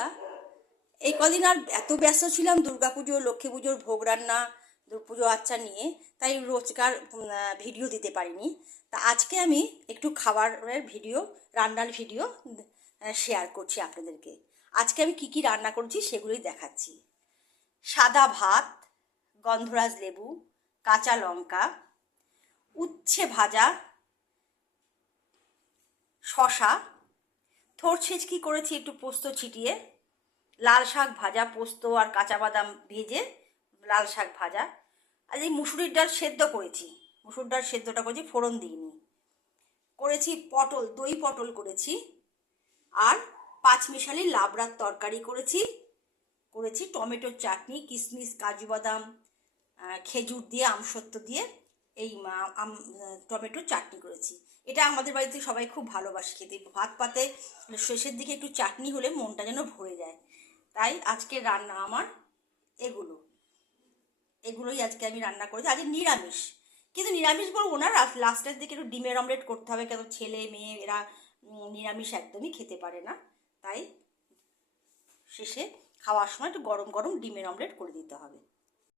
বন্ধুরা, এই কদিন আর এত ব্যস্ত ছিলাম দুর্গাপুজো লক্ষ্মী পুজোর ভোগ রান্না পুজো আচ্চা নিয়ে, তাই রোজকার ভিডিও দিতে পারিনি। তা আজকে আমি একটু খাবারের ভিডিও, রান্নার ভিডিও শেয়ার করছি আপনাদেরকে। আজকে আমি কি কি রান্না করছি সেগুলোই দেখাচ্ছি। সাদা ভাত, গন্ধরাজ লেবু, কাঁচা লঙ্কা, উচ্ছে ভাজা, শশা, থোড় ছেঁচকি করেছি একটু পোস্ত ছিটিয়ে, লাল শাক ভাজা, পোস্ত আর কাঁচা বাদাম ভেজে লাল শাক ভাজা। আর এই মুসুরির ডাল সেদ্ধ করেছি, মুসুর ডাল সেদ্ধটা করেছি, ফোড়ন দিইনি। করেছি পটল, দই পটল করেছি, আর পাঁচমিশালি লাবড়ার তরকারি করেছি। করেছি টমেটোর চাটনি, কিশমিশ কাজু বাদাম খেজুর দিয়ে আমসত্ত্ব দিয়ে এই টমেটোর চাটনি করেছি। এটা আমাদের বাড়িতে সবাই খুব ভালোবাসে খেতে। ভাত পাতে শেষের দিকে একটু চাটনি হলে মনটা যেন ভরে যায়। তাই আজকে রান্না আমার এগুলোই আজকে আমি রান্না করেছি। আজকে নিরামিষ, কিন্তু নিরামিষ বলবো না, লাস্টের দিকে একটু ডিমের অমলেট করতে হবে, কেন ছেলে মেয়ে এরা নিরামিষ একদমই খেতে পারে না। তাই শেষে খাওয়ার সময় একটু গরম গরম ডিমের অমলেট করে দিতে হবে।